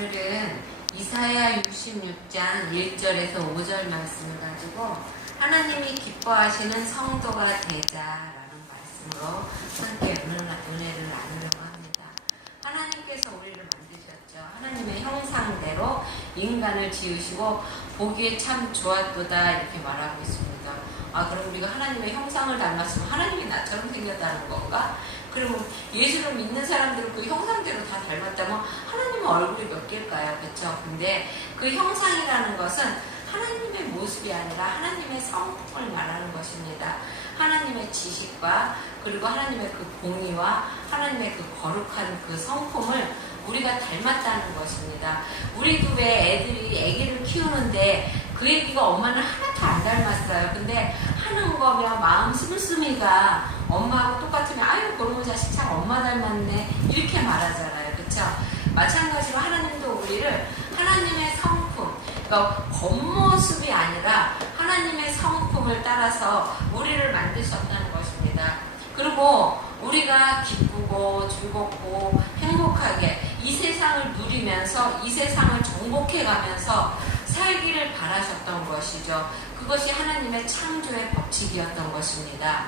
오늘은 이사야 66장 1절에서 5절 말씀을 가지고 하나님이 기뻐하시는 성도가 되자라는 말씀으로 함께 은혜를 나누려고 합니다. 하나님께서 우리를 만드셨죠. 하나님의 형상대로 인간을 지으시고 보기에 참 좋았도다 이렇게 말하고 있습니다. 그럼 우리가 하나님의 형상을 닮았으면 하나님이 나처럼 생겼다는 건가? 그리고 예수를 믿는 사람들은 그 형상대로 다 닮았다면 하나님의 얼굴이 몇 개일까요? 그렇죠? 근데 그 형상이라는 것은 하나님의 모습이 아니라 하나님의 성품을 말하는 것입니다. 하나님의 지식과 그리고 하나님의 그 공의와 하나님의 그 거룩한 그 성품을 우리가 닮았다는 것입니다. 우리도 왜 애기를 키우는데 그 애기가 엄마는 하나도 안 닮았어요. 근데 하는 거면 마음 씀씀이가 엄마하고 똑같으면 아유 그런 자식 참 엄마 닮았네 이렇게 말하잖아요. 그렇죠? 마찬가지로 하나님도 우리를 하나님의 성품, 그러니까 겉모습이 아니라 하나님의 성품을 따라서 우리를 만드셨다는 것입니다. 그리고 우리가 기쁘고 즐겁고 행복하게 이 세상을 누리면서 이 세상을 정복해가면서 살기를 바라셨던 것이죠. 그것이 하나님의 창조의 법칙이었던 것입니다.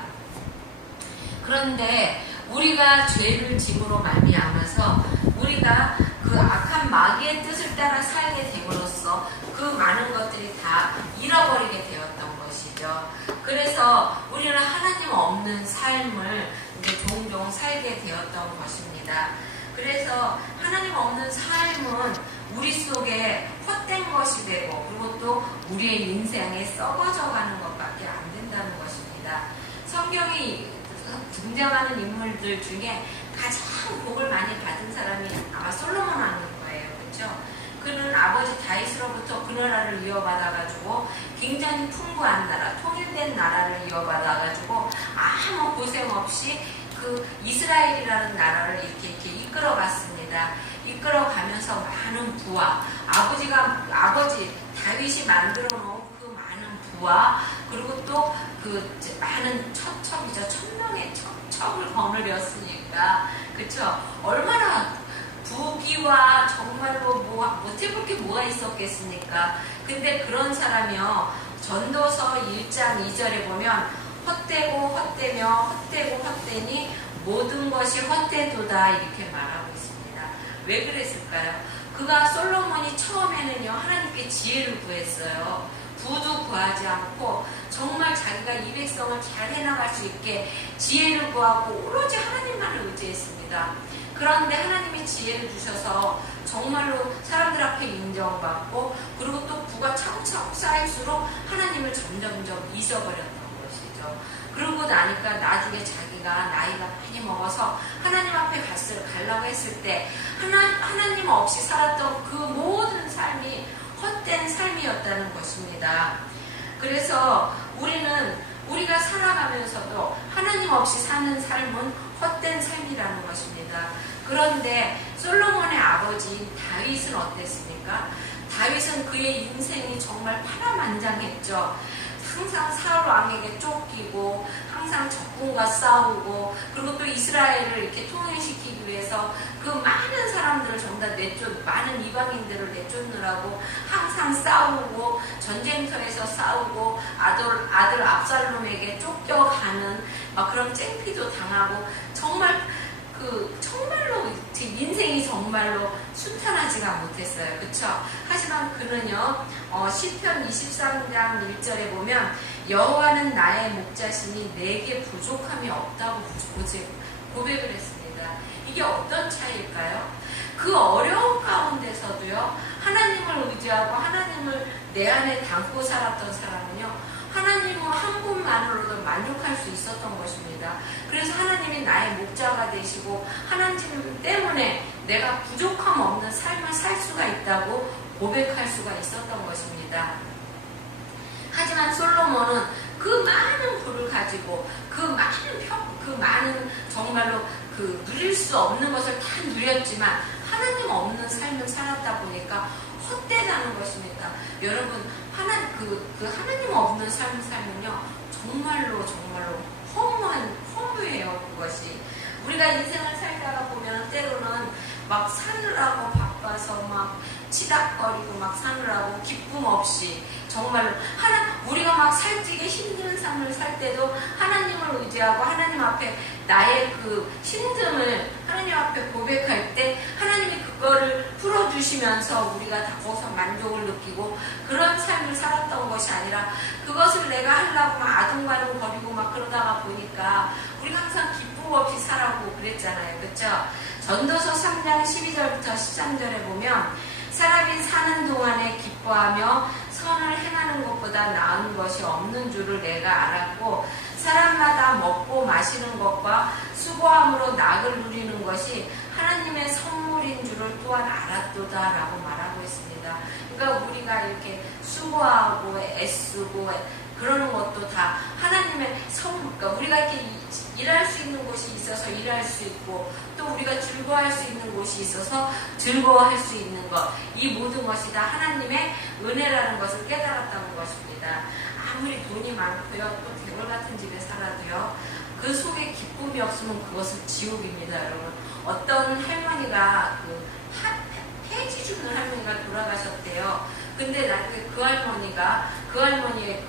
그런데 우리가 죄를 짐으로 말미암아서 우리가 그 악한 마귀의 뜻을 따라 살게 됨으로써 그 많은 것들이 다 잃어버리게 되었던 것이죠. 그래서 우리는 하나님 없는 삶을 이제 종종 살게 되었던 것입니다. 그래서 하나님 없는 삶은 우리 속에 헛된 것이 되고 그리고 또 우리의 인생에 썩어져 가는 것밖에 안 된다는 것입니다. 성경에 등장하는 인물들 중에 가장 복을 많이 받은 사람이 아마 솔로몬 왕일 거예요. 그렇죠? 그는 아버지 다윗으로부터 그 나라를 이어받아가지고 굉장히 풍부한 나라, 통일된 나라를 이어받아가지고 아무 고생 없이 그 이스라엘이라는 나라를 이렇게 이끌어갔습니다. 이끌어가면서 많은 부와 아버지 다윗이 만들어 놓은 그 많은 부와 그리고 또 그 많은 첩이죠. 천명의 첩을 거느렸으니까 그쵸? 얼마나 부귀와 정말로 못 해볼 게 뭐가 있었겠습니까? 근데 그런 사람이요. 전도서 1장 2절에 보면 헛되고 헛되며 헛되고 헛되니 모든 것이 헛되도다 이렇게 말하고 있습니다. 왜 그랬을까요? 그가 솔로몬이 처음에는요 하나님께 지혜를 구했어요. 부도 구하지 않고 정말 자기가 이 백성을 잘 해나갈 수 있게 지혜를 구하고 오로지 하나님만을 의지했습니다. 그런데 하나님이 지혜를 주셔서 정말로 사람들 앞에 인정받고 그리고 또 부가 차곡차곡 쌓일수록 하나님을 점점점 잊어버렸던 것이죠. 그러고 나니까 나중에 자기가 나이가 많이 먹어서 하나님 앞에 가려고 했을 때 하나님 없이 살았던 그 모든 삶이 헛된 삶이었다는 것입니다. 그래서 우리가 살아가면서도 하나님 없이 사는 삶은 헛된 삶이라는 것입니다. 그런데 솔로몬의 아버지인 다윗은 어땠습니까? 다윗은 그의 인생이 정말 파란만장했죠. 항상 사울 왕에게 쫓기고 항상 적군과 싸우고 그리고 또 이스라엘을 이렇게 통일시키기 위해서 그 많은 사람들을 전부 다 많은 이방인들을 내쫓느라고 항상 싸우고 전쟁터에서 싸우고 아들 압살롬에게 쫓겨가는 그런 쟁피도 당하고 정말로 제 인생이 정말로 순탄하지가 못했어요. 그쵸? 하지만 그는요, 시편 23장 1절에 보면 여호와는 나의 목자시니 내게 부족함이 없다고 고백을 했습니다. 이게 어떤 차이일까요? 그 어려운 가운데서도요, 하나님을 의지하고 하나님을 내 안에 담고 살았던 사람은요, 하나님은 한 분만으로도 만족할 수 있었던 것입니다. 그래서 하나님이 나의 목자가 되시고 하나님 때문에 내가 부족함 없는 삶을 살 수가 있다고 고백할 수가 있었던 것입니다. 하지만 솔로몬은 그 많은 부를 가지고 그 많은 정말로 누릴 수 없는 것을 다 누렸지만 하나님 없는 삶을 살았다 보니까 헛되다는 것입니다. 여러분 하나님 없는 삶을 살면요 정말로 허무해요. 그것이 우리가 인생을 살다가 보면 때로는 막 사느라고 바빠 가서 막 치닥거리고 막 사느라고 기쁨 없이 정말로 우리가 막 살찌게 힘든 삶을 살 때도 하나님을 의지하고 하나님 앞에 나의 그 힘듦을 하나님 앞에 고백할 때 하나님이 그거를 풀어주시면서 우리가 다 거기서 만족을 느끼고 그런 삶을 살았던 것이 아니라 그것을 내가 하려고 막 아둥바둥거리고 막 그러다가 보니까 우리가 항상 기쁨 없이 살아고 그랬잖아요. 그렇죠? 전도서 3장 12절부터 13절에 보면 사람이 사는 동안에 기뻐하며 선을 행하는 것보다 나은 것이 없는 줄을 내가 알았고 사람마다 먹고 마시는 것과 수고함으로 낙을 누리는 것이 하나님의 선물인 줄을 또한 알았도다 라고 말하고 있습니다. 그러니까 우리가 이렇게 수고하고 애쓰고 그러는 것도 다 하나님의 선물. 그러니까 우리가 이렇게 일할 수 있는 곳이 있어서 일할 수 있고 또 우리가 즐거워할 수 있는 곳이 있어서 즐거워할 수 있는 것, 이 모든 것이 다 하나님의 은혜라는 것을 깨달았다는 것입니다. 아무리 돈이 많고요 또 괴물 같은 집에 살아도요 그 속에 기쁨이 없으면 그것은 지옥입니다. 여러분, 어떤 할머니가 폐지 주는 할머니가 돌아가셨대요. 근데 나중에 그 할머니의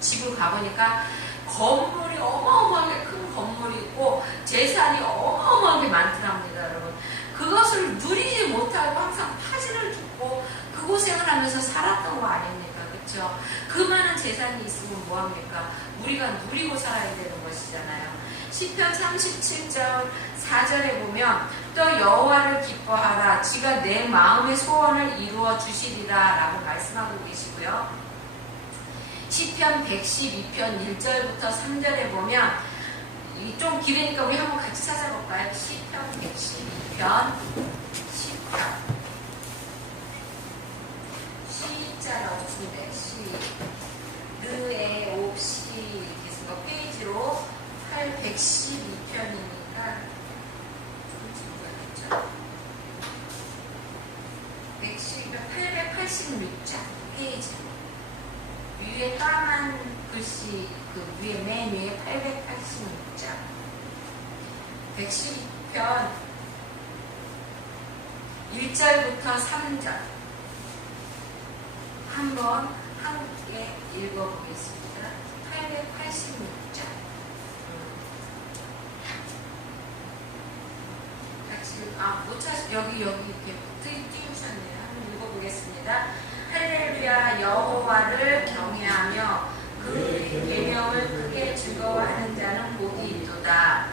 집을 가보니까 건물이 어마어마하게 큰 건물이 있고 재산이 어마어마하게 많더랍니다. 여러분, 그것을 누리지 못하고 항상 파지를 줍고 그고생을 하면서 살았던 거 아닙니까? 그렇죠? 그 많은 재산이 있으면 뭐합니까? 우리가 누리고 살아야 되는 것이잖아요. 시편 37장 4절에 보면 또 여호와를 기뻐하라 지가 내 마음의 소원을 이루어 주시리라 라고 말씀하고 계시고요. 시편 112편 1절부터 3절에 보면 좀 길으니까 우리 한번 같이 찾아볼까요? 시편 112편 10편 시자가 없습니다. 느에 옵시 계속 페이지로 112편이니까 좀 줄여야겠죠? 886장 페이지 위에 까만 글씨 그 위에 맨 위에 886장 112편 1절부터 3절 한번 함께 읽어보겠습니다. 886장 같이 못 찾 여기 이렇게 띄우셨네요. 한번 읽어보겠습니다. 할렐루야 여호와를 경외하며 그 계명을 크게 즐거워하는 자는 복이 있도다.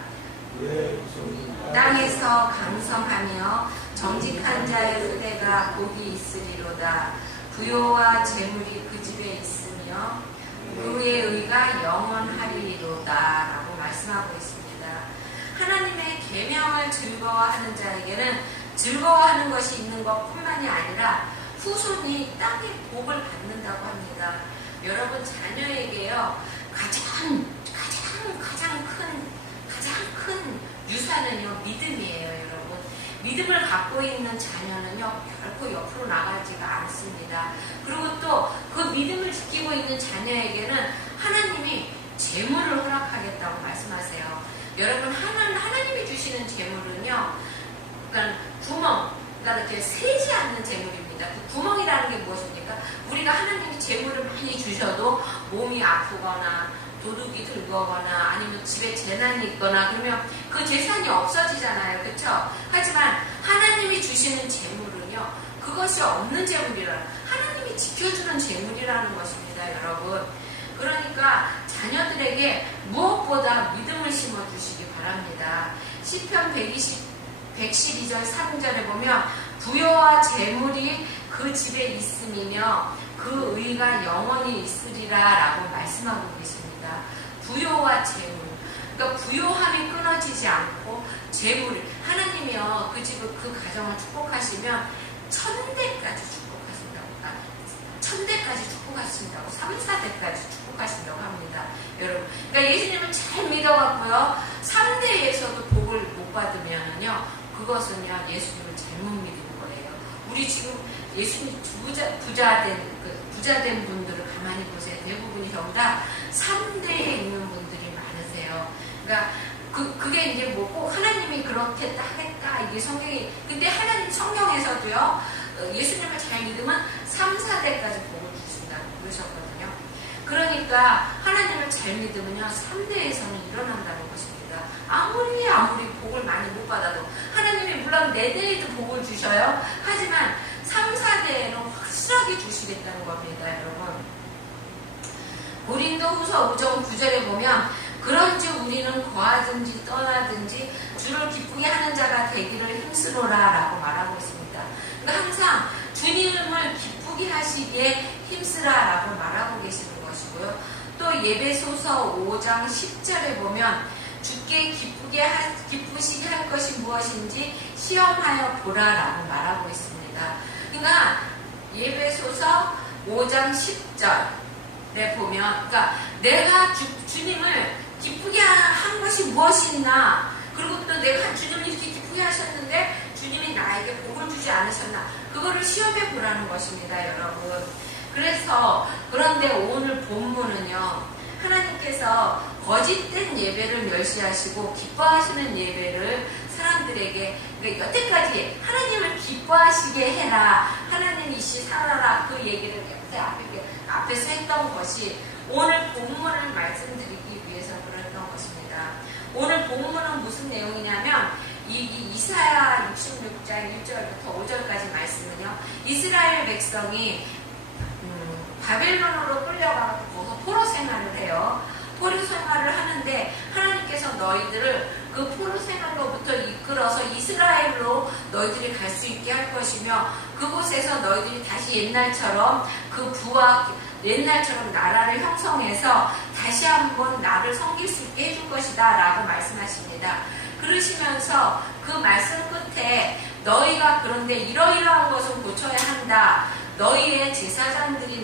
땅에서 강성하며 정직한 자의 후대가 복이 있으리로다. 부요와 재물이 그 집에 있으며 그의 의가 영원하리로다 라고 말씀하고 있습니다. 하나님의 계명을 즐거워하는 자에게는 즐거워하는 것이 있는 것뿐만이 아니라 후손이 땅의 복을 받는다고 합니다. 여러분, 자녀에게요 가장 큰 유산은요 믿음이에요. 여러분, 믿음을 갖고 있는 자녀는요 결코 옆으로 나가지가 않습니다. 그리고 또 그 믿음을 지키고 있는 자녀에게는 하나님이 재물을 허락하겠다고 말씀하세요. 여러분, 하나님이 주시는 재물은요 그러니까 이렇게 새지 않는 재물입니다. 그 구멍이라는 게 무엇입니까? 우리가 하나님이 재물을 많이 주셔도 몸이 아프거나 도둑이 들거나 아니면 집에 재난이 있거나 그러면 그 재산이 없어지잖아요. 그렇죠? 하지만 하나님이 주시는 재물은요 그것이 없는 재물이라 하나님이 지켜주는 재물이라는 것입니다. 여러분, 그러니까 자녀들에게 무엇보다 믿음을 심어주시기 바랍니다. 시편 112절 3절에 보면 부요와 재물이 그 집에 있음이며 그 의가 영원히 있으리라 라고 말씀하고 계십니다. 부요와 재물, 그러니까 부요함이 끊어지지 않고 재물, 하나님이요 그 집을 그 가정을 축복하시면 천대까지 축복하신다고 3, 4대까지 축복하신다고 합니다. 여러분, 그러니까 예수님을 잘 믿어갖고요 3대에서도 복을 못 받으면은요 그것은요 예수님을 잘못 믿은 거예요. 우리 지금 예수님 부자된 분들을 가만히 보세요. 대부분이 전부 다 3대에 있는 분들이 많으세요. 그러니까 그게 이제 뭐 꼭 하나님이 그렇게 하겠다 우리 성경이, 근데 하나님 성경에서도요, 예수님을 잘 믿으면 3, 4대까지 복을 주신다고 그러셨거든요. 그러니까 하나님을 잘 믿으면요, 3대에서는 일어난다는 것입니다. 아무리 복을 많이 못 받아도, 하나님이 물론 4대에도 복을 주셔요. 하지만 3, 4대에는 확실하게 주시겠다는 겁니다, 여러분. 고린도후서 5장 9절에 보면, 그런즉 우리는 거하든지 떠나든지 주를 기쁘게 하는 자가 되기를 힘쓰노라 라고 말하고 있습니다. 그러니까 항상 주님을 기쁘게 하시기에 힘쓰라 라고 말하고 계시는 것이고요. 또 예배소서 5장 10절에 보면 주께 기쁘시게 할 것이 무엇인지 시험하여 보라 라고 말하고 있습니다. 그러니까 예배소서 5장 10절에 보면, 그러니까 내가 주님을 기쁘게 한 것이 무엇이 있나, 그리고 또 내가 주님을 이렇게 기쁘게 하셨는데 주님이 나에게 복을 주지 않으셨나, 그거를 시험해 보라는 것입니다, 여러분. 그래서 그런데 오늘 본문은요, 하나님께서 거짓된 예배를 멸시하시고 기뻐하시는 예배를 사람들에게, 그러니까 여태까지 하나님을 기뻐하시게 해라, 하나님 이시 살아라, 그 얘기를 앞에서 했던 것이 오늘 본문을 말씀드리기 위해서 그랬던 것입니다. 오늘 본문은 무슨 내용이냐면, 이사야 66장 1절부터 5절까지 말씀은요, 이스라엘 백성이 바벨론으로 끌려가서 포로 생활을 해요. 포로 생활을 하는데 하나님께서 너희들을 그 포로 생활로부터 이끌어서 이스라엘로 너희들이 갈 수 있게 할 것이며, 그곳에서 너희들이 다시 옛날처럼 그 부와 옛날처럼 나라를 형성해서 다시 한번 나를 섬길 수 있게 해줄 것이다 라고 말씀하십니다. 그러시면서 그 말씀 끝에 너희가 그런데 이러이러한 것을 고쳐야 한다. 너희의 제사장들이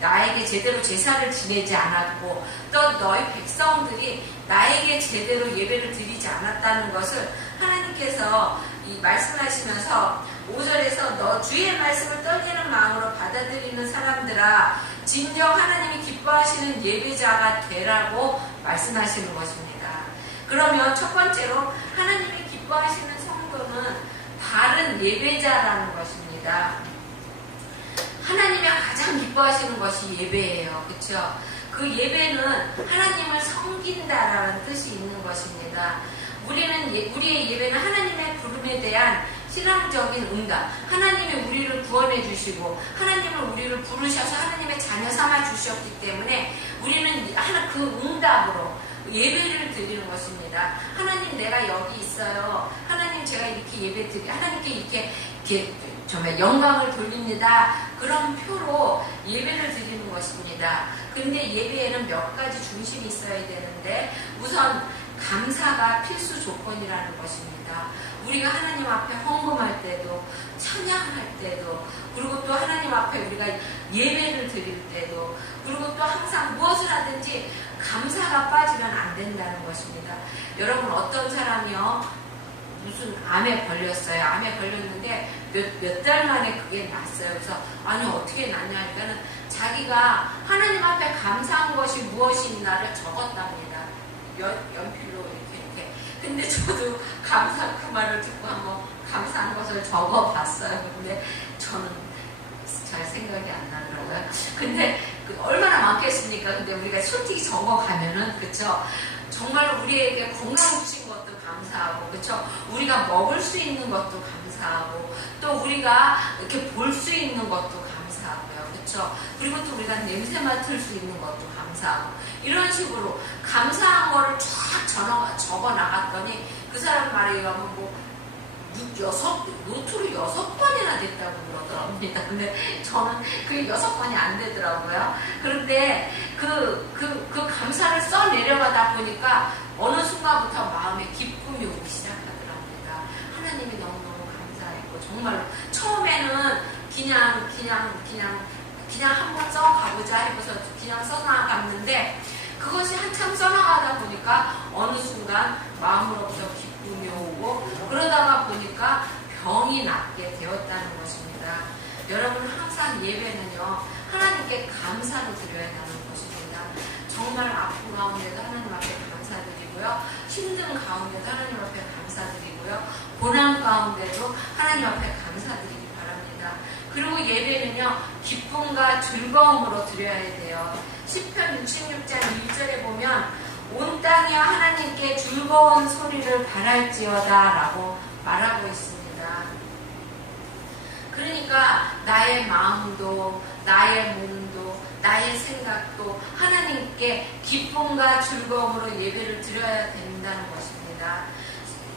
나에게 제대로 제사를 지내지 않았고, 또 너희 백성들이 나에게 제대로 예배를 드리지 않았다는 것을 하나님께서 말씀하시면서 5절에서 너 주의 말씀을 떨리는 마음으로 받아들이는 사람들아, 진정 하나님이 기뻐하시는 예배자가 되라고 말씀하시는 것입니다. 그러면 첫 번째로 하나님이 기뻐하시는 성도는 바른 예배자라는 것입니다. 하나님이 가장 기뻐하시는 것이 예배예요. 그렇죠? 그 예배는 하나님을 섬긴다라는 뜻이 있는 것입니다. 우리의 예배는 하나님의 부름에 대한 신앙적인 응답, 하나님이 우리를 구원해 주시고 하나님은 우리를 부르셔서 하나님의 자녀 삼아 주셨기 때문에 우리는 그 응답으로 예배를 드리는 것입니다. 하나님, 내가 여기 있어요. 하나님, 제가 이렇게 예배 드리, 하나님께 이렇게 정말 영광을 돌립니다. 그런 표로 예배를 드리는 것입니다. 그런데 예배에는 몇 가지 중심이 있어야 되는데, 우선 감사가 필수 조건이라는 것입니다. 우리가 하나님 앞에 헌금할 때도, 찬양할 때도, 그리고 또 하나님 앞에 우리가 예배를 드릴 때도, 그리고 또 항상 무엇을 하든지 감사가 빠지면 안 된다는 것입니다. 여러분, 어떤 사람이요, 무슨 암에 걸렸어요. 암에 걸렸는데 몇 달 만에 그게 났어요. 그래서 아니 어떻게 났냐 하니까는 자기가 하나님 앞에 감사한 것이 무엇이 있나를 적었답니다. 연필로 이렇게. 근데 저도 그 말을 듣고 한번 감사한 것을 적어봤어요. 근데 저는 잘 생각이 안 나더라고요. 근데 얼마나 많겠습니까? 근데 우리가 솔직히 적어가면은, 그쵸? 정말 우리에게 건강 주신 것도 감사하고, 그쵸? 우리가 먹을 수 있는 것도 감사하고, 또 우리가 이렇게 볼 수 있는 것도 감사하고요. 그쵸? 그리고 또 우리가 냄새 맡을 수 있는 것도 감사하고, 이런 식으로 감사한 거를 쫙 적어 나갔더니 그 사람 말에 의하면 노트로 6번이나 됐다고 그러더랍니다. 근데 저는 그게 6번이 안 되더라고요. 그런데 그 감사를 써 내려가다 보니까 어느 순간부터 마음에 기쁨이 오기 시작하더랍니다. 하나님이 너무너무 감사했고, 정말로 처음에는 그냥 한번 써가보자 해서 그냥 써나갔는데, 그것이 한참 써나가다 보니까 어느 순간 마음으로부터 기쁨이 오고, 그러다가 보니까 병이 낫게 되었다는 것입니다. 여러분, 항상 예배는요, 하나님께 감사를 드려야 하는 것입니다. 정말 아픈 가운데도 하나님 앞에 감사드리고요, 힘든 가운데도 하나님 가운데도 하나님 앞에 감사드리기 바랍니다. 그리고 예배는요, 기쁨과 즐거움으로 드려야 돼요. 시편 66장 1절에 보면 온 땅이 하나님께 즐거운 소리를 바랄지어다 라고 말하고 있습니다. 그러니까 나의 마음도 나의 몸도 나의 생각도 하나님께 기쁨과 즐거움으로 예배를 드려야 된다는 것입니다.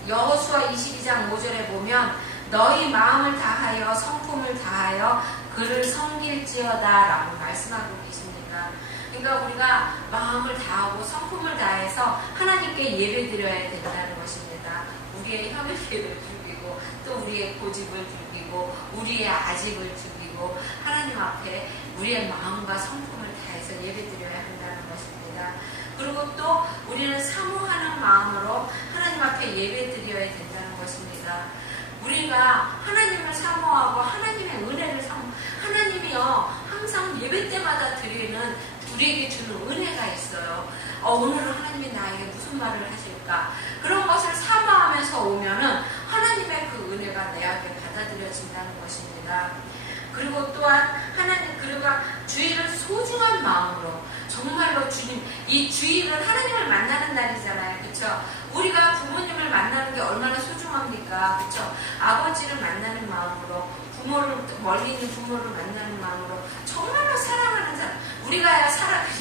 여호수아 22장 5절에 보면 너희 마음을 다하여 성품을 다하여 그를 섬길지어다 라고 말씀하고 계십니다. 그러니까 우리가 마음을 다하고 성품을 다해서 하나님께 예배 드려야 된다는 것입니다. 우리의 혐의를 죽이고 또 우리의 고집을 죽이고 우리의 아집을 죽이고 하나님 앞에 우리의 마음과 성품을 다해서 예배 드려야 한다는 것입니다. 그리고 또 우리는 사모하는 마음으로 하나님 앞에 예배 드려야 된다는 것입니다. 우리가 하나님을 사모하고 하나님의 은혜를 하나님이요 항상 예배 때마다 드리는 우리에게 주는 은혜가 있어요. 오늘은 하나님이 나에게 무슨 말을 하실까? 그런 것을 사모하면서 오면은 하나님의 그 은혜가 내게 받아들여진다는 것입니다. 그리고 또한 그가 주일을 소중한 마음으로 정말로 주님, 이 주일은 하나님을 만나는 날이잖아요. 그렇죠? 우리가 부모님을 만나는 게 얼마나 소중합니까? 그렇죠? 아버지를 만나는 마음으로 멀리 있는 부모를 만나는 마음으로 정말로 사랑하는 사람. 우리가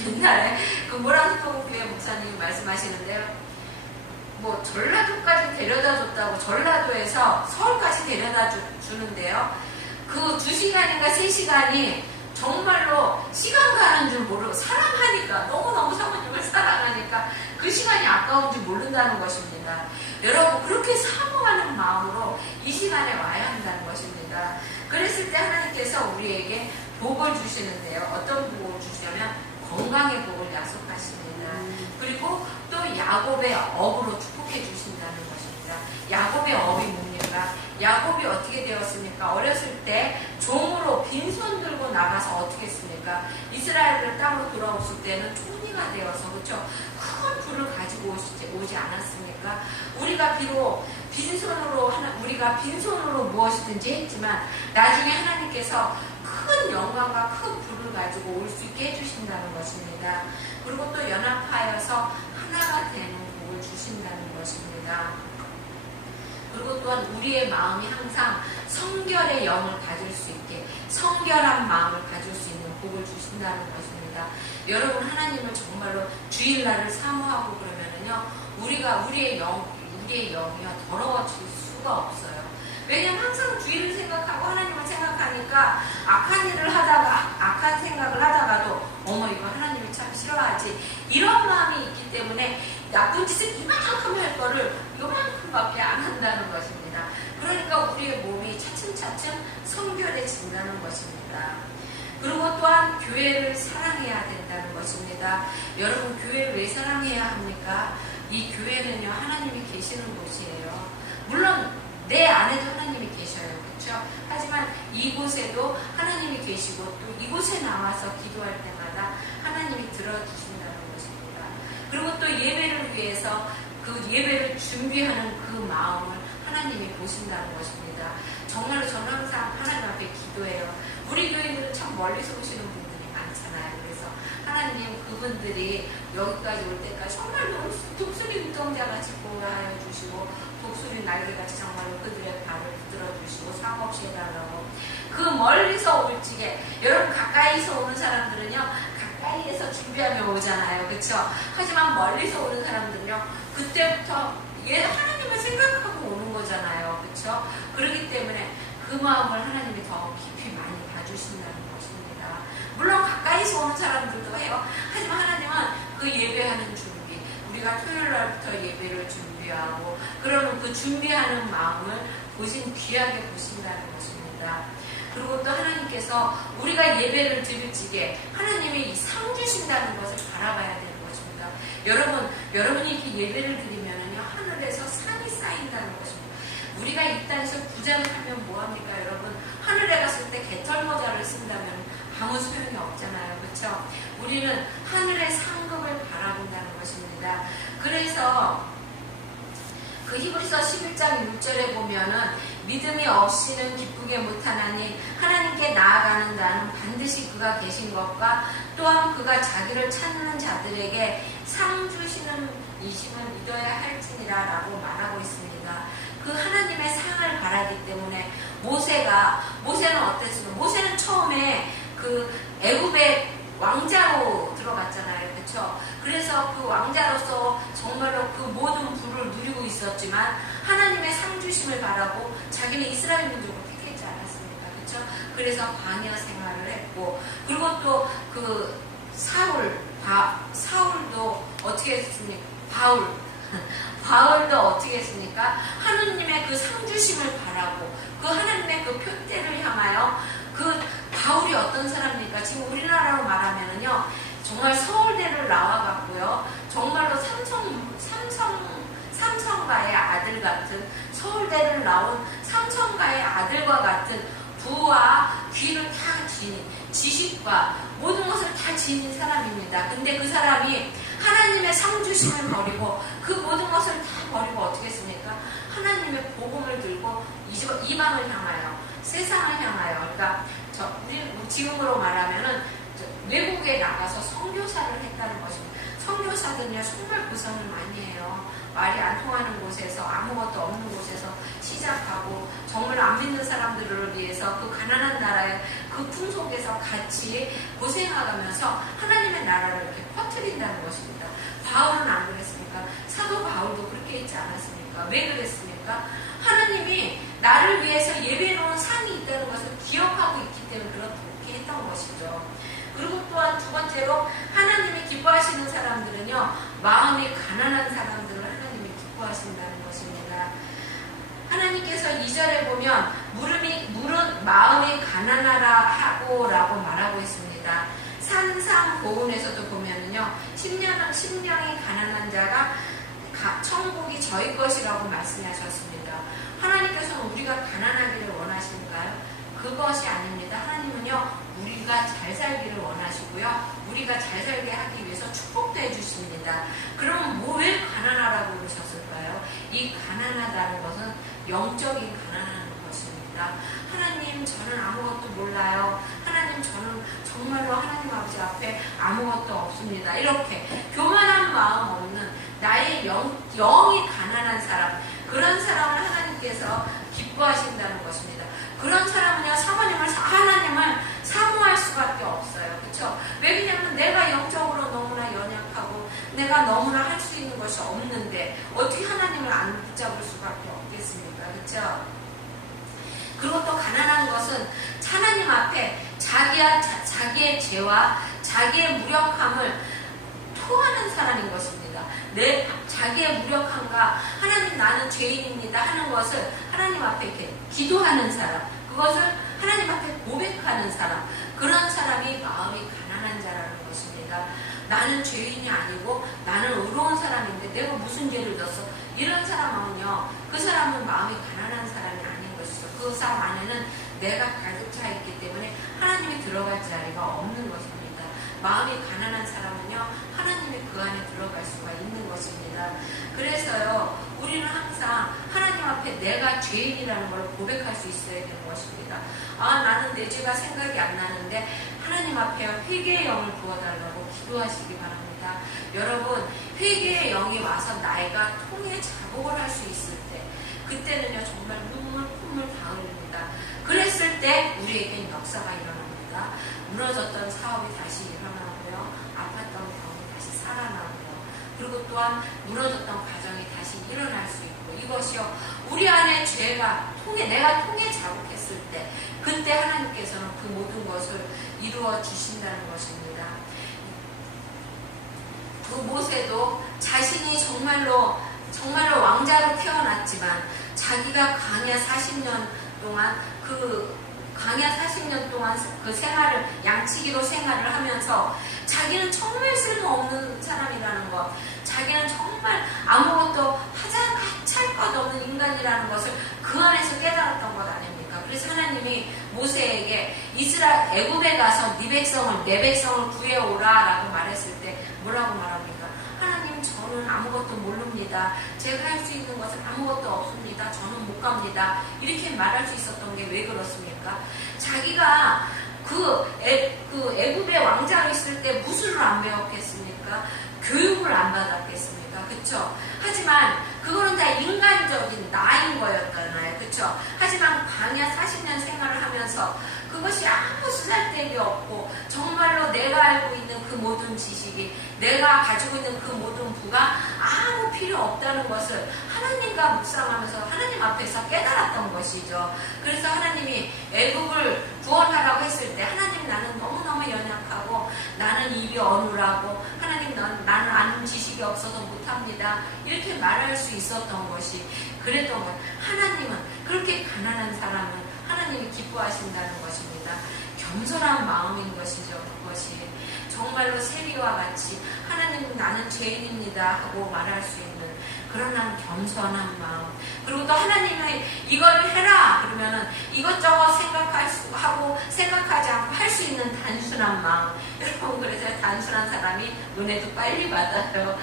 옛날에 그 모란소교회 목사님이 말씀하시는데요. 뭐 전라도까지 데려다 줬다고 전라도에서 서울까지 데려다 주는데요. 그 2시간인가 3시간이 정말로 시간 가는 줄 모르고 사랑하니까 너무너무 사모님을 사랑하니까 그 시간이 아까운 줄 모른다는 것입니다. 여러분 그렇게 사모하는 마음으로 이 시간에 와야 한다는 것입니다. 그랬을 때 하나님께서 우리에게 복을 주시는데요. 어떤 복을 주시냐면 건강의 복을 약속하십니다. 그리고 또 야곱의 업으로 축복해 주신다는 것입니다. 야곱의 업이 뭡니까? 야곱이 어떻게 되었습니까? 어렸을 때 종으로 빈손 들고 나가서 어떻게 했습니까? 이스라엘을 땅으로 돌아왔을 때는 총리가 되어서 그렇죠? 큰 부를 가지고 오지 않았습니까? 우리가 비록 우리가 빈손으로 무엇이든지 했지만 나중에 하나님께서 큰 영광과 큰 부를 가지고 올 수 있게 해주신다는 것입니다. 그리고 또 연합하여서 하나가 되는 복을 주신다는 것입니다. 그리고 또한 우리의 마음이 항상 성결의 영을 가질 수 있게 성결한 마음을 가질 수 있는 복을 주신다는 것입니다. 여러분 하나님을 정말로 주일날을 사모하고 그러면은요 우리의 영이요 더러워질 수가 없어요. 왜냐면 항상 주일을 생각하고 하나님을 생각하니까 악한 생각을 하다가도 어머 이거 하나님이 참 싫어하지 이런 마음이 있기 때문에 나쁜 짓을 이만큼 할 거를 요만큼밖에 안 한다는 것입니다. 그러니까 우리의 몸이 차츰차츰 성결해진다는 것입니다. 그리고 또한 교회를 사랑해야 된다는 것입니다. 여러분 교회를 왜 사랑해야 합니까? 이 교회는요 하나님이 계시는 곳이에요. 물론 내 안에도 하나님이 계셔요. 그렇죠? 하지만 이곳에도 하나님이 계시고 또 이곳에 나와서 기도할 때마다 하나님이 들어주신다는 것입니다. 그리고 또 예배를 위해서 그 예배를 준비하는 그 마음을 하나님이 보신다는 것입니다. 정말로 저는 항상 하나님 앞에 기도해요. 우리 교인들은 참 멀리서 오시는 분들이 많잖아요. 그래서 하나님 그분들이 여기까지 올 때까지 정말로 독수리 운동자같이 보호하여 주시고 독수리 날개같이 정말로 그들의 발을 붙들어 주시고 상없이 해달라고 그 멀리서 올 적에 여러분 가까이서 오는 사람들은요 가까이에서 준비하며 오잖아요. 그렇죠? 하지만 멀리서 오는 사람들은요 그때부터 하나님을 생각하고 오는 거잖아요. 그렇죠? 그렇기 때문에 그 마음을 하나님이 더 깊이 많이 봐주신다는 것입니다. 물론 가까이서 오는 사람들도 해요. 하지만 하나님은 그 예배하는 준비 우리가 토요일 날부터 예배를 준비하고 그러면 그 준비하는 마음을 귀하게 보신다는 것입니다. 그리고 또 하나님께서 우리가 예배를 드릴 적에 하나님이 이 상 주신다는 것을 바라봐야 되는 것입니다. 여러분이 이렇게 예배를 드리면은요 하늘에서 상이 쌓인다는 것입니다. 우리가 이 땅에서 부자를 하면 뭐합니까 여러분? 하늘에 갔을 때 개털모자를 쓴다면 아무 소용이 없잖아요. 그렇죠? 우리는 하늘의 상급을 바라본다는 것입니다. 그래서 그 히브리서 11장 6절에 보면은 믿음이 없이는 기쁘게 못하나니 하나님께 나아가는 자는 반드시 그가 계신 것과 또한 그가 자기를 찾는 자들에게 상 주시는 이심은 믿어야 할지니라 라고 말하고 있습니다. 그 하나님의 상을 바라기 때문에 모세는 어땠습니까? 모세는 처음에 그 애굽의 왕자로 들어갔잖아요. 그렇죠? 그래서 그 왕자로서 정말로 그 모든 부를 누리고 있었지만 하나님의 상 주심을 바라고 자기는 이스라엘 민족을 택했지 않았습니까? 그렇죠? 그래서 광야 생활을 했고, 그리고 또 그 사울도 어떻게 했습니까? 바울도 어떻게 했습니까? 하나님의 그 상 주심을 바라고 그 하나님의 그 표대를 향하여 그 바울이 어떤 사람입니까? 지금 우리나라로 말하면은요, 정말 서울대를 나와갖고요, 정말로 삼성가의 아들 같은, 서울대를 나온 삼성가의 아들과 같은 부와 귀를 다 지닌, 지식과 모든 것을 다 지닌 사람입니다. 근데 그 사람이 하나님의 상주심을 버리고 그 모든 것을 다 버리고 어떻게 했습니까? 하나님의 복음을 들고 이방을 향하여, 세상을 향하여, 그러니까 우리 지금으로 말하면은 외국에 나가서 선교사를 했다는 것입니다. 선교사들은요, 정말 고생을 많이 해요. 말이 안 통하는 곳에서, 아무것도 없는 곳에서 시작하고, 정말 안 믿는 사람들을 위해서 그 가난한 나라의 그 풍속에서 같이 고생하면서 하나님의 나라를 이렇게 퍼뜨린다는 것입니다. 바울은 안 그랬습니까? 사도 바울도 그렇게 했지 않았습니까? 왜 그랬습니까? 하나님이 나를 위해서 예배해놓은 상이 있다는 것을 기억하고 있기 때문에 그렇게 했던 것이죠. 그리고 또한 두 번째로, 하나님이 기뻐하시는 사람들은요, 마음이 가난한 사람들을 하나님이 기뻐하신다는 것입니다. 하나님께서 2절에 보면 물은 마음이 가난하라 하고 라고 말하고 있습니다. 산상보훈에서도 보면은요, 심령이 가난한 자가 천국이 저희 것이라고 말씀하셨습니다. 하나님께서는 우리가 가난하기를 원하시는가요? 그것이 아닙니다. 하나님은요, 우리가 잘 살기를 원하시고요, 우리가 잘 살게 하기 위해서 축복도 해주십니다. 그럼 왜 가난하라고 그러셨을까요? 이 가난하다는 것은 영적인 가난한 것입니다. 하나님, 저는 아무것도 몰라요. 하나님, 저는 정말로 하나님 아버지 앞에 아무것도 없습니다. 이렇게 교만한 마음 없는 나의 영이 가난한 사람, 그런 사람을 하나님께서 기뻐하신다는 것입니다. 그런 사람은요, 하나님을 사모할 수밖에 없어요. 그렇죠? 왜냐하면 내가 영적으로 너무나 연약하고 내가 너무나 할 수 있는 것이 없는데 어떻게 하나님을 안 붙잡을 수밖에 없겠습니까? 그렇죠? 그리고 또 가난한 것은 하나님 앞에 자기의 죄와 자기의 무력함을 토하는 사람인 것입니다. 자기의 무력함과 하나님, 나는 죄인입니다 하는 것을 하나님 앞에 이렇게 기도하는 사람, 그것을 하나님 앞에 고백하는 사람, 그런 사람이 마음이 가난한 자라는 것입니다. 나는 죄인이 아니고 나는 의로운 사람인데 내가 무슨 죄를 졌어? 이런 사람은요, 그 사람은 마음이 가난한 사람이 아닌 것이죠. 그 사람 안에는 내가 가득 차 있기 때문에 하나님이 들어갈 자리가 없는 것입니다. 마음이 가난한 사람은요, 하나님이 그 안에 들어갈 수가 있는 것입니다. 그래서요, 우리는 항상 하나님 앞에 내가 죄인이라는 걸 고백할 수 있어야 되는 것입니다. 나는 내 죄가 생각이 안 나는데 하나님 앞에 회개의 영을 부어달라고 기도하시기 바랍니다. 여러분, 회개의 영이 와서 나이가 통에 자복을 할 수 있을 때, 그때는요, 정말 눈물, 콧물 다 흘립니다. 그랬을 때 우리에겐 역사가 일어납니다. 무너졌던 사업이 다시 일어나고요, 아팠던 병이 다시 살아나고요, 그리고 또한 무너졌던 가정이 다시 일어날 수 있고, 이것이요, 우리 안에 내가 통에 자복했을 때, 그때 하나님께서는 그 모든 것을 이루어 주신다는 것입니다. 그 모세도 자신이 정말로 왕자로 태어났지만 자기가 광야 40년 동안 그 생활을, 양치기로 생활을 하면서 자기는 정말 쓸모없는 사람이라는 것, 자기는 정말 아무것도 할 것 없는 인간이라는 것을 그 안에서 깨달았던 것 아닙니까? 그래서 하나님이 모세에게 애굽에 가서 내 백성을 구해오라 라고 말했을 때 뭐라고 말합니까? 하나님, 저는 저는 아무것도 모릅니다. 제가 할 수 있는 것은 아무것도 없습니다. 저는 못 갑니다. 이렇게 말할 수 있었던 게 왜 그렇습니까? 자기가 애굽의 왕자가 있을 때 무술을 안 배웠겠습니까? 교육을 안 받았겠습니까? 그쵸? 하지만 그거는 다 인간적인 나인 거였잖아요. 그쵸? 하지만 광야 40년 생활을 하면서 그것이 아무 쓰잘데기 없고 정말로 내가 알고 있는 그 모든 지식이 내가 가지고 있는 그 모든 부가 아무 필요 없다는 것을 하나님과 묵상하면서 하나님 앞에서 깨달았던 것이죠. 그래서 하나님이 애굽을 구원하라고 했을 때 하나님 나는 너무너무 연약하고 나는 입이 어눌하고 하나님 나는 아는 지식이 없어서 못합니다. 이렇게 말할 수 있었던 것이 그랬던 것. 하나님은 그렇게 가난한 사람은 하나님이 기뻐하신다는 것입니다. 겸손한 마음인 것이죠. 그것이 정말로 세리와 같이 하나님 나는 죄인입니다 하고 말할 수 있는 그런 겸손한 마음. 그리고 또 하나님의 이걸 해라 그러면은 이것저것 생각하지 않고 할 수 있는 단순한 마음. 여러분 그래서 단순한 사람이 은혜도 빨리 받아요.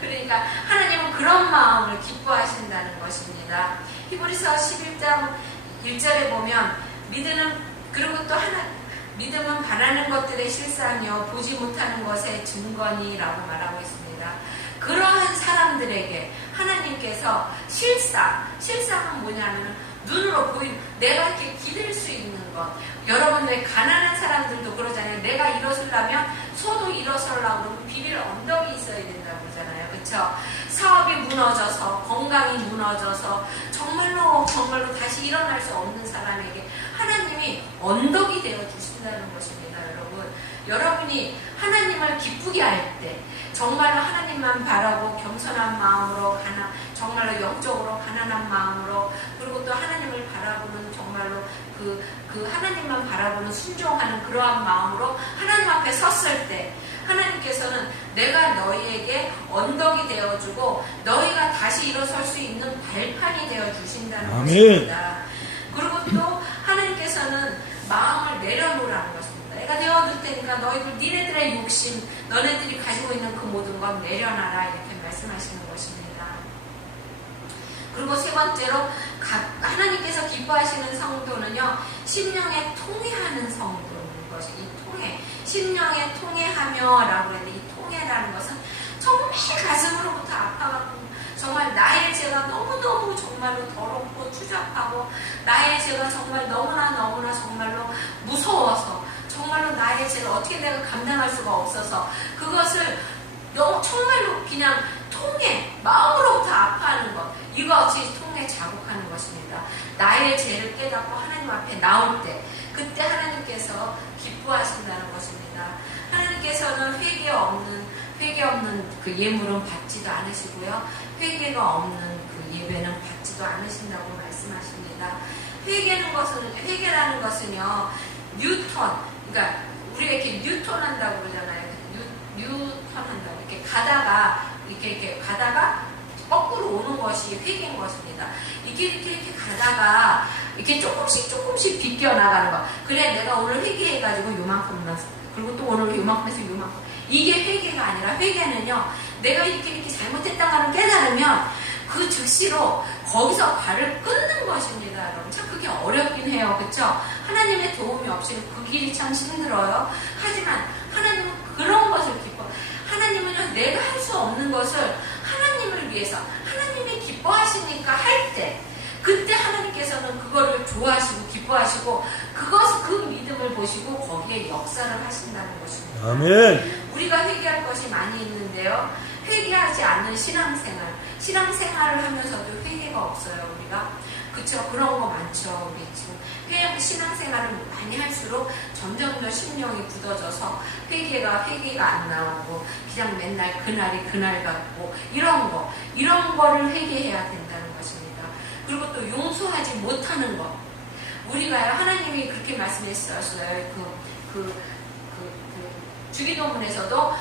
그러니까 하나님은 그런 마음을 기뻐하신다는 것입니다. 히브리서 11장 1절에 보면 그리고 또 믿음은 바라는 것들의 실상이요 보지 못하는 것의 증거니라고 말하고 있습니다. 그러한 사람들에게 하나님께서 실상은 뭐냐면 눈으로 보이는 내가 이렇게 기댈 수 있는 것. 여러분 왜 가난한 사람들도 그러잖아요. 내가 일어서려면 소도 일어서려고 그러면 비빌 언덕이 있어야 된다고 그러잖아요. 그렇죠? 사업이 무너져서 건강이 무너져서 정말로 다시 일어날 수 없는 사람에게 하나님이 언덕이 되어 주신다는 것입니다. 여러분이 하나님을 기쁘게 할 때 정말로 하나님만 바라고 겸손한 마음으로 정말로 영적으로 가난한 마음으로 그리고 또 하나님을 바라보는 정말로 그 하나님만 바라보는 순종하는 그러한 마음으로 하나님 앞에 섰을 때 하나님께서는 내가 너희에게 언덕이 되어주고 너희가 다시 일어설 수 있는 발판이 되어주신다는 것입니다. 그리고 또 하나님께서는 마음을 내려놓으라는 것입니다. 내가 되어줄 테니까 니네들의 욕심, 너네들이 가지고 있는 그 모든 건 내려놔라 이렇게 말씀하시는 것입니다. 그리고 세 번째로 하나님께서 기뻐하시는 성도는요, 심령에 통회하는 성도인 것이 이 통회, 심령에 통회하며라고 했는데 이 통회라는 것은 정말 가슴으로부터 아파하고 정말 나의 죄가 너무너무 정말로 더럽고 추잡하고 나의 죄가 정말 너무나 정말로 무서워서 정말로 나의 죄를 어떻게 내가 감당할 수가 없어서 그것을 정말로 그냥 마음으로부터 아파하는 것, 이것이 통에 자국하는 것입니다. 나의 죄를 깨닫고 하나님 앞에 나올 때 그때 하나님께서 기뻐하신다는 것입니다. 하나님께서는 회개 없는 그 예물은 받지도 않으시고요. 회개가 없는 그 예배는 받지도 않으신다고 말씀하십니다. 회개라는 것은요, 그러니까 우리가 이렇게 뉴턴한다고 그러잖아요. 뉴턴한다고 이렇게 가다가 거꾸로 오는 것이 회개인 것입니다. 이렇게 가다가 이렇게 조금씩 비껴나가는 거. 그래 내가 오늘 회개해가지고 요만큼만 그리고 또 오늘 요만큼에서 요만큼. 이게 회개가 아니라 회개는요, 내가 이렇게 잘못했다는 깨달으면 그 즉시로 거기서 발을 끊는 것입니다. 여러분 참 그게 어렵긴 해요. 그렇죠? 하나님의 도움이 없이는 그 길이 참 힘들어요. 하지만 하나님은 그런 것을 하나님은요, 내가 할 수 없는 것을 하나님을 위해서 하나님이 기뻐하시니까 할 때 그때 하나님께서는 그거를 좋아하시고 기뻐하시고 그 믿음을 보시고 거기에 역사를 하신다는 것입니다. 아멘. 우리가 회개할 것이 많이 있는데요. 회개하지 않는 신앙생활을 하면서도 회개가 없어요. 우리가 그쵸? 그런 거 많죠. 우리 지금 신앙생활을 많이 할수록 점점 더 심령이 굳어져서 회개가 안 나오고 그냥 맨날 그날 같고 이런 거를 회개해야 된다는 것입니다. 그리고 또 용서하지 못하는 것. 우리가 하나님이 그렇게 말씀했었어요. 주기도문에서도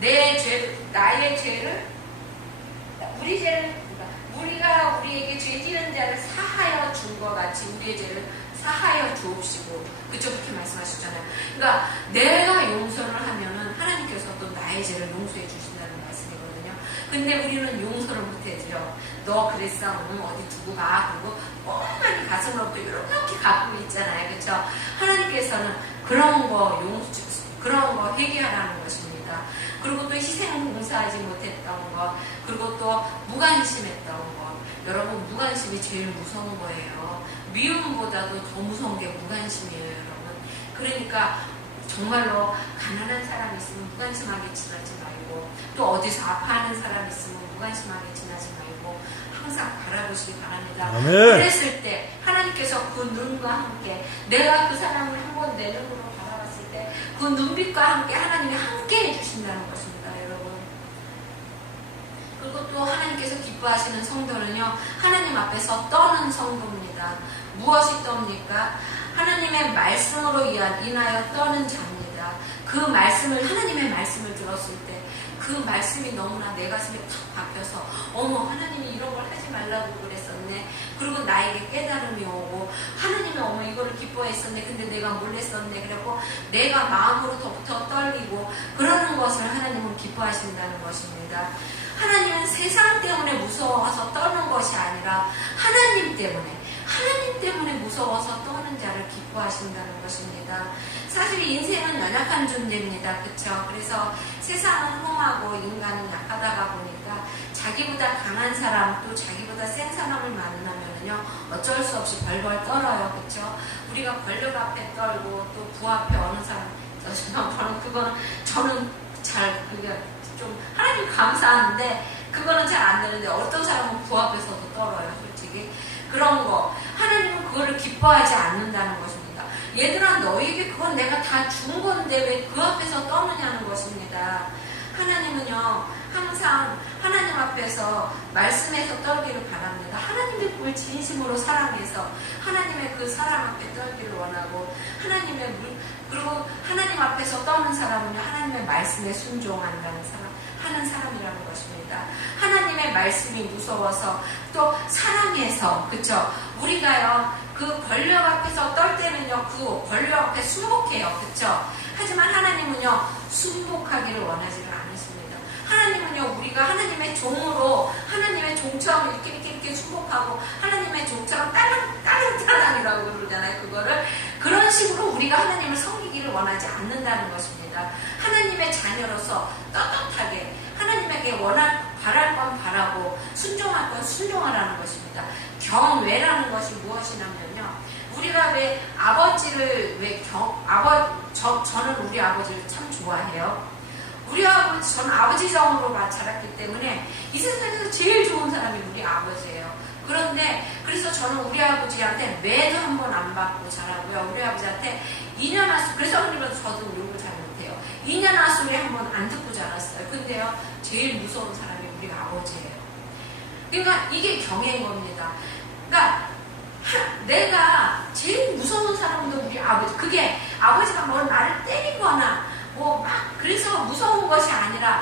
나의 죄를 우리가 우리에게 죄 지은 자를 사하여 준 것 같이 우리의 죄를 사하여 주옵시고 그렇게 말씀하셨잖아요. 그러니까 내가 용서를 하면은 하나님께서도 나의 나의 죄를 용서해 주신다는 말씀이거든요. 근데 우리는 용서를 못해줘요. 너 그랬어? 어디 두고 가? 그리고 뻔히 가슴으로부터 이렇게 갖고 있잖아요. 그렇죠? 하나님께서는 그런 거 그런 거 회개하라는 것입니다. 그리고 또 희생 봉사하지 못했던 것, 그리고 또 무관심했던 것. 여러분, 무관심이 제일 무서운 거예요. 미움보다도 더 무서운 게 무관심이에요, 여러분. 그러니까 정말로 가난한 사람이 있으면 무관심하게 지나지 말고, 또 어디서 아파하는 사람이 있으면 무관심하게 지나지 말고 항상 바라보시기 바랍니다. 아멘. 그랬을 때 하나님께서 그 눈과 함께, 내가 그 사람을 한번 내 눈으로 바라봤을 때 그 눈빛과 함께 하나님이 함께 해주신다는 것입니다, 여러분. 그리고 또 하나님께서 기뻐하시는 성도는요, 하나님 앞에서 떠는 성도입니다. 무엇이 떱니까? 하나님의 말씀으로 인하여 떠는 자입니다. 그 말씀을, 하나님의 말씀을 들었을 때 그 말씀이 너무나 내 가슴에 탁 박혀서, 어머, 하나님이 이런 걸 하지 말라고 그랬었네. 그리고 나에게 깨달음이 오고, 하나님이 어머 이거를 기뻐했었네. 근데 내가 몰랐었네. 그래고 내가 마음으로 더부터 떨리고 그러는 것을 하나님은 기뻐하신다는 것입니다. 하나님은 세상 때문에 무서워서 떠는 것이 아니라 하나님 때문에 무서워서 떠는 자를 기뻐하신다는 것입니다. 사실 인생은 연약한 존재입니다. 그렇죠? 그래서 세상은 험하고 인간은 약하다가 보니까 자기보다 강한 사람, 또 자기보다 센 사람을 만나면요, 어쩔 수 없이 벌벌 떨어요. 그렇죠? 우리가 권력 앞에 떨고 또 부 앞에 어느 사람, 저는 잘 그게 좀 하나님 감사한데 그거는 잘 안 되는데, 어떤 사람은 부 앞에서도 떨어요, 솔직히. 그런 거 하나님은 그거를 기뻐하지 않는다는 것입니다. 얘들아, 너에게 그건 내가 다 준 건데 왜 그 앞에서 떠느냐는 것입니다. 하나님은요, 항상 하나님 앞에서 말씀에서 떨기를 바랍니다. 하나님의 그걸 진심으로 사랑해서 하나님의 그 사랑 앞에 떨기를 원하고, 그리고 하나님 앞에서 떠는 사람은요, 하나님의 말씀에 순종한다는 하는 사람이라는 것입니다. 하나님의 말씀이 무서워서, 또 사랑해서, 그쵸? 우리가요, 그 권력 앞에서 떨 때는요, 그 권력 앞에 순복해요. 그쵸? 하지만 하나님은요, 순복하기를 원하지를 않으십니다. 하나님은요, 우리가 하나님의 종으로, 하나님의 종처럼 이렇게 순복하고, 하나님의 종처럼 딸랑딸랑이라고 그러잖아요. 그거를. 그런 식으로 우리가 하나님을 섬기기를 원하지 않는다는 것입니다. 하나님의 자녀로서 떳떳하게 하나님에게 바랄 건 바라고 순종할 건 순종하라는 것입니다. 경외라는 것이 무엇이냐면요, 우리가 왜 아버지를 저는 우리 아버지를 참 좋아해요. 저는 아버지 정으로 자랐기 때문에 이 세상에서 제일 좋은 사람이 우리 아버지예요. 그래서 저는 우리 아버지한테 매도 한 번 안 받고 자라고요. 우리 아버지한테 2년 하수, 그래서 그러면 저도 욕을 잘 못해요. 2년 하수를 한 번 안 듣고 자랐어요. 근데요, 제일 무서운 사람이 우리 아버지예요. 그러니까 이게 경애인 겁니다. 그러니까 내가 제일 무서운 사람도 우리 아버지. 그게 아버지가 뭐 나를 때리거나 뭐 막 그래서 무서운 것이 아니라